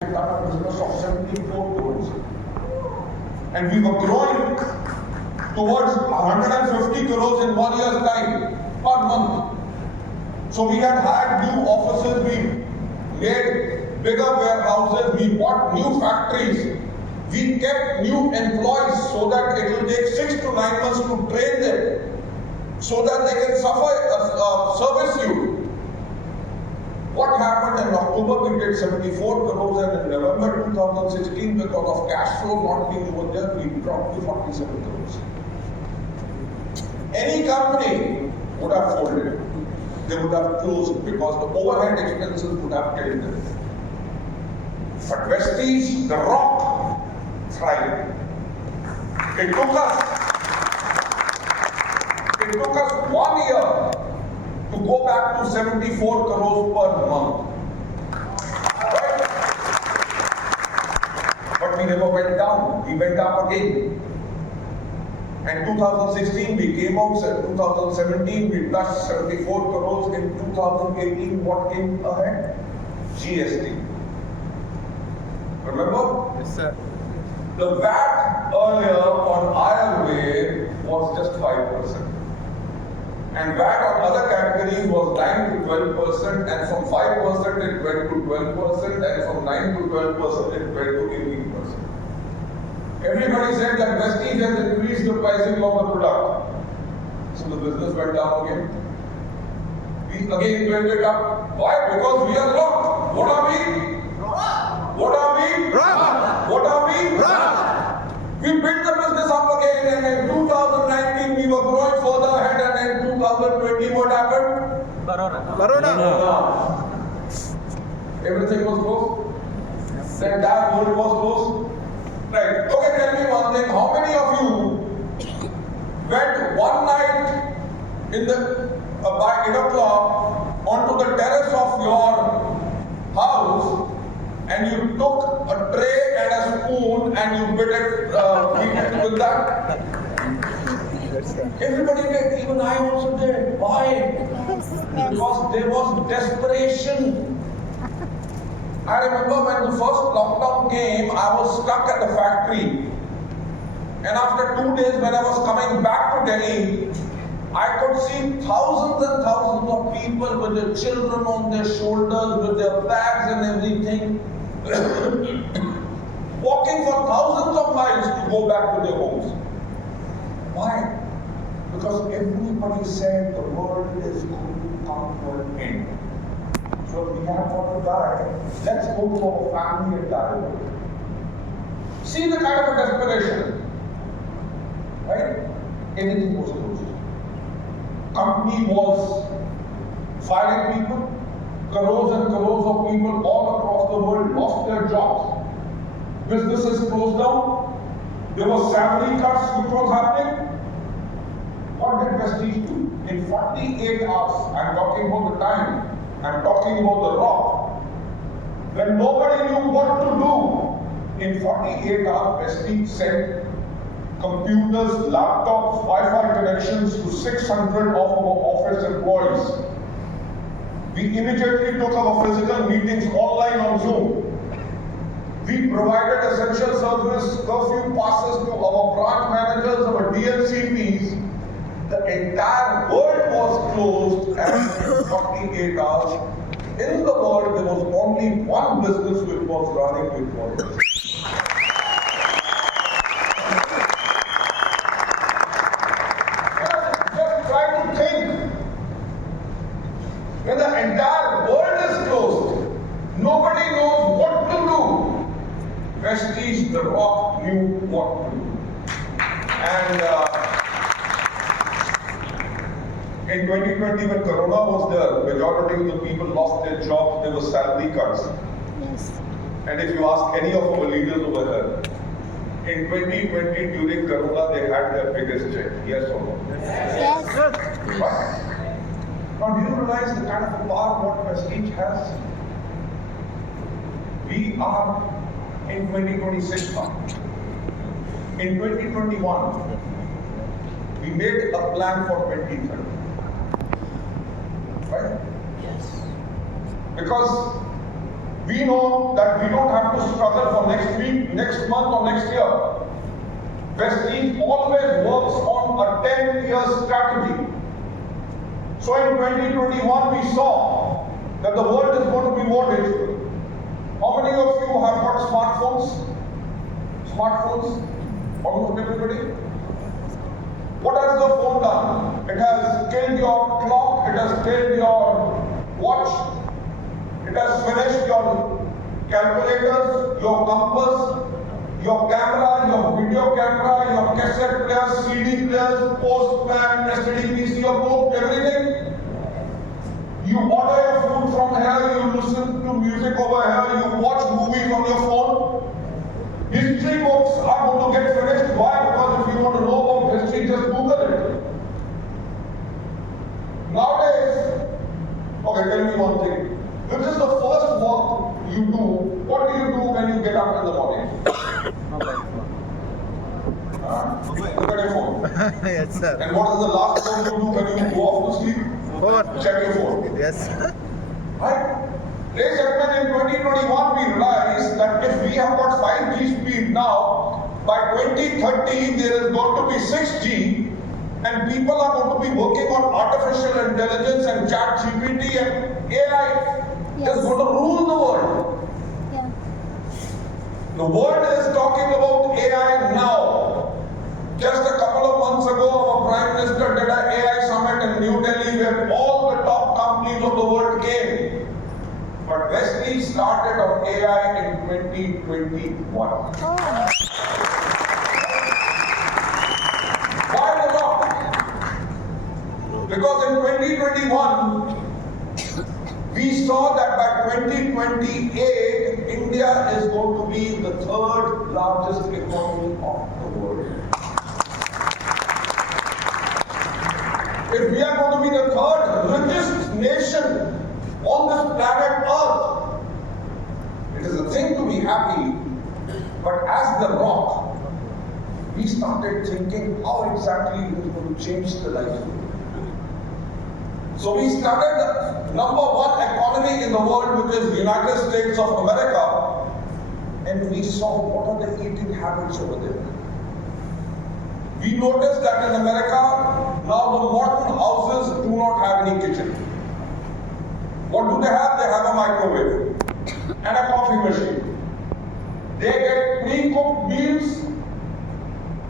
done a business of 74 crores. And we were growing towards 150 crores in 1 year's time per month. So we had new offices, we made bigger warehouses, we bought new factories, we kept new employees so that it will take 6 to 9 months to train them so that they can service you. What happened in October? We did 74 crores, and in November 2016, because of cash flow not being over there, we dropped to 47 crores. Any company would have folded. They would have closed because the overhead expenses would have killed them. But Vestige, the rock, thrived. It took us 1 year to go back to 74 crores per month. Right? But we never went down. We went up again. And 2016 we came out, 2017 we touched 74 crores. In 2018 what came ahead? GST. Remember? Yes, sir. The VAT earlier on IRA was just 5%. And VAT on other categories was 9 to 12%, and from 5% it went to 12%, and from 9 to 12% it went to 18%. Everybody said that Vestige has increased the pricing of the product. So the business went down again. We again went it up. Why? Because we are rock. What are we? What are we? Rock. What are we? Rock. We built the business up again, and in 2019 we were growing further ahead, and in 2020 what happened? Corona. Everything was closed. The entire world was closed. Right. Okay, tell me one thing. How many of you went one night in the by 8 o'clock onto the terrace of your house and you took a tray and a spoon and you beat it with that? Everybody did. Even I also did. Why? Because there was desperation. I remember when the first lockdown came, I was stuck at the factory. And after 2 days, when I was coming back to Delhi, I could see thousands and thousands of people with their children on their shoulders, with their bags and everything, walking for thousands of miles to go back to their homes. Why? Because everybody said the world is going to come to an end. So if we have got to die, let's go to our family and die. See the kind of a desperation. Right? Anything was closed. Company was firing people. Crores and crores of people all across the world lost their jobs. Businesses closed down. There was salary cuts which was happening. What did Vestige do? In 48 hours, I'm talking about the time, I'm talking about the rock. When nobody knew what to do, in 48 hours, Vestige sent computers, laptops, Wi-Fi connections to 600 of our office employees. We immediately took our physical meetings online on Zoom. We provided essential service, curfew passes to our branch managers, our DLCPs. The entire world was closed, and in 48 hours, in the world there was only one business which was running, which was just try to think. When the entire world is closed, nobody knows what to do. Vestige, the rock, knew what to do. And in 2020, when Corona was there, majority of the people lost their jobs, there were salary cuts. Yes. And if you ask any of our leaders over here, in 2020 during Corona, they had their biggest check. Yes or no? Yes. Right. Now, do you realize the kind of a power what Vestige has? We are in 2026 now. In 2021, we made a plan for 2030. Right? Yes. Because We know that we don't have to struggle for next week, next month or next year. Vestige always works on a 10-year strategy. So in 2021 we saw that the world is going to be more digital. How many of you have got smartphones? Smartphones? Almost everybody? What has the phone done? It has killed your clock, it has killed your watch, it has finished your calculators, your compass, your camera, your video camera, your cassette players, CD players, postman, STD, your book, everything. You order your food from here, you listen to music over here, you watch movies on your phone. History books are going to get finished. Why? Because if you want to know about history, just Google it. Nowadays, okay, tell me one thing. Which is the first work you do? What do you do when you get up in the morning? Look at your phone. Yes, sir. And what is the last thing you do when you go off to sleep? Phone. Check your phone. Yes. Right? Ladies and gentlemen, in 2021 we realized that if we have got 5G speed now, by 2030 there is going to be 6G and people are going to be working on artificial intelligence and chat GPT and AI is going to rule the world. Yeah. The world is talking about AI now. Just a couple of months ago, our Prime Minister did an AI summit in New Delhi where all the top companies of the world came. But Wesley started on AI in 2021. Oh. Why the rock? Because in 2021, we saw that by 2028, India is going to be the third largest economy of the world. If we are going to be the third richest nation on this planet Earth, it is a thing to be happy, but as the rock, we started thinking how exactly it is going to change the life. So we started the #1 economy in the world, which is United States of America, and we saw what are the eating habits over there. We noticed that in America, now the modern houses do not have any kitchen. What do they have? They have a microwave and a coffee machine. They get pre-cooked meals.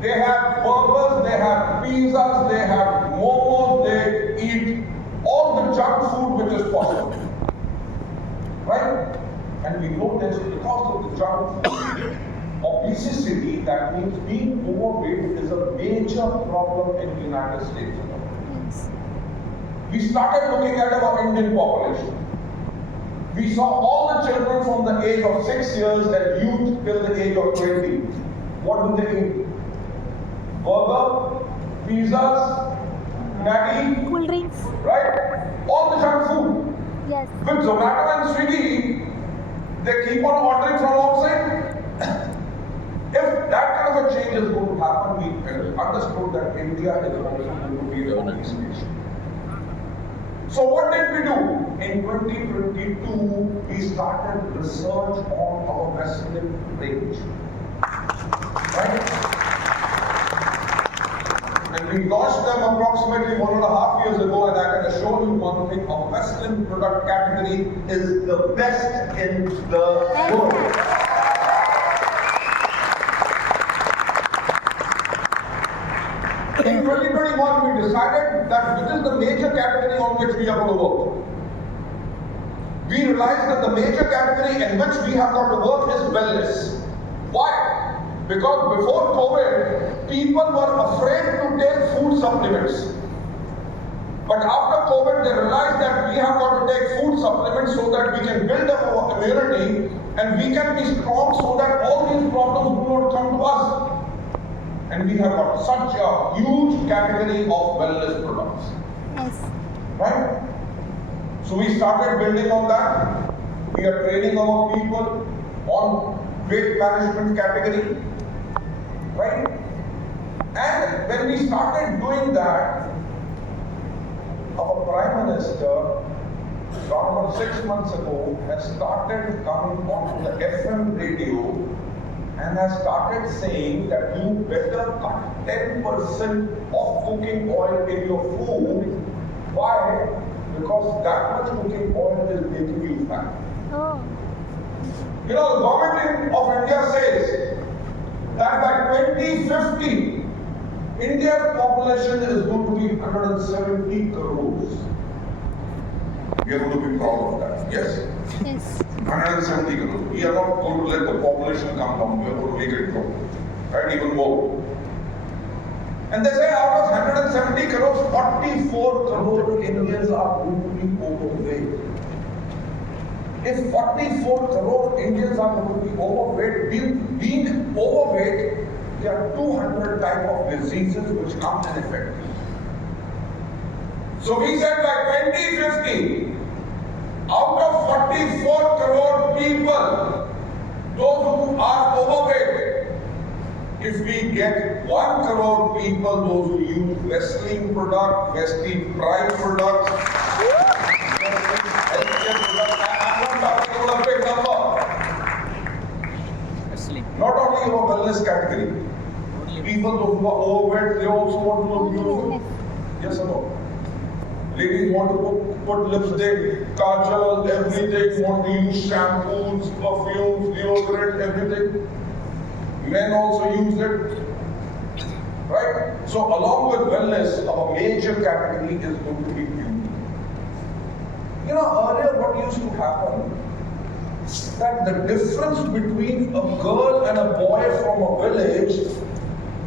They have burgers, they have pizzas, they have momos, they eat all the junk food which is possible. Right? And we noticed because of the junk food, obesity, that means being overweight, is a major problem in the United States. Yes. We started looking at our Indian population. We saw all the children from the age of 6 years and youth till the age of 20. What do they eat? Burger, pizzas, Maggi, Cool drinks. right? All the junk food. Yes. With Zomato and Swiggy, they keep on ordering from outside. If that kind of a change is going to happen, we understood that India is also going to be the obese nation. So what did we do? In 2022, we started research on our Western range. Right? And we launched them approximately 1.5 years ago, and I can assure you one thing, our Western product category is the best in the world. In 2021, we decided that this is the major category on which we are going to work. We realized that the major category in which we have got to work is wellness. Why? Because before COVID, people were afraid to take food supplements. But after COVID, they realized that we have got to take food supplements so that we can build up our immunity and we can be strong so that all these problems do not come to us. And we have got such a huge category of wellness products. Yes. Right? So we started building on that. We are training our people on weight management category. Right? And when we started doing that, our Prime Minister around about 6 months ago, has started coming onto the FM radio and has started saying that you better cut 10% of cooking oil in your food. Why? Because that much cooking oil is making you fat. Oh. You know, the government of India says that by 2050, India's population is going to be 170 crores. We are going to be proud of that, yes? Yes. 170 crores. We are not going to let the population come down. We are going to make it grow, right? Even more. And they say out of 170 crores, 44 crore Indians are going to be overweight. If 44 crore Indians are going to be overweight, being overweight, there are 200 type of diseases which come in effect. So we said by 2050, out of 44 crore people, those who are overweight, if we get 1 crore people, those who use Vaseline product, Vaseline Pride products, healthcare products, I'm not talking about a big number. Not only of a wellness category. People who are overweight, they also want to look beautiful. Yes or no? Ladies want to put lipstick, kajal, everything, want to use shampoos, perfumes, deodorant, everything. Men also use it. Right? So along with wellness, our major category is going to be beauty. You know, earlier what used to happen, that the difference between a girl and a boy from a village,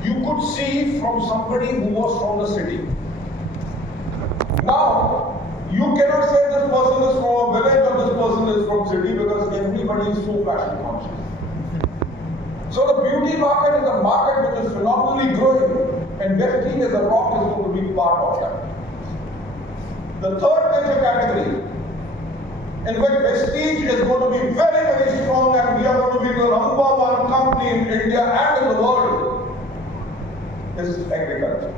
you could see from somebody who was from the city. Now, you cannot say this person is from a village or this person is from city because everybody is so fashion conscious. So the beauty market is a market which is phenomenally growing, and Vaseline as a rock is going to be part of that. The third major category, in which Prestige is going to be very, very strong, and we are going to be the number one company in India and in the world, is agriculture.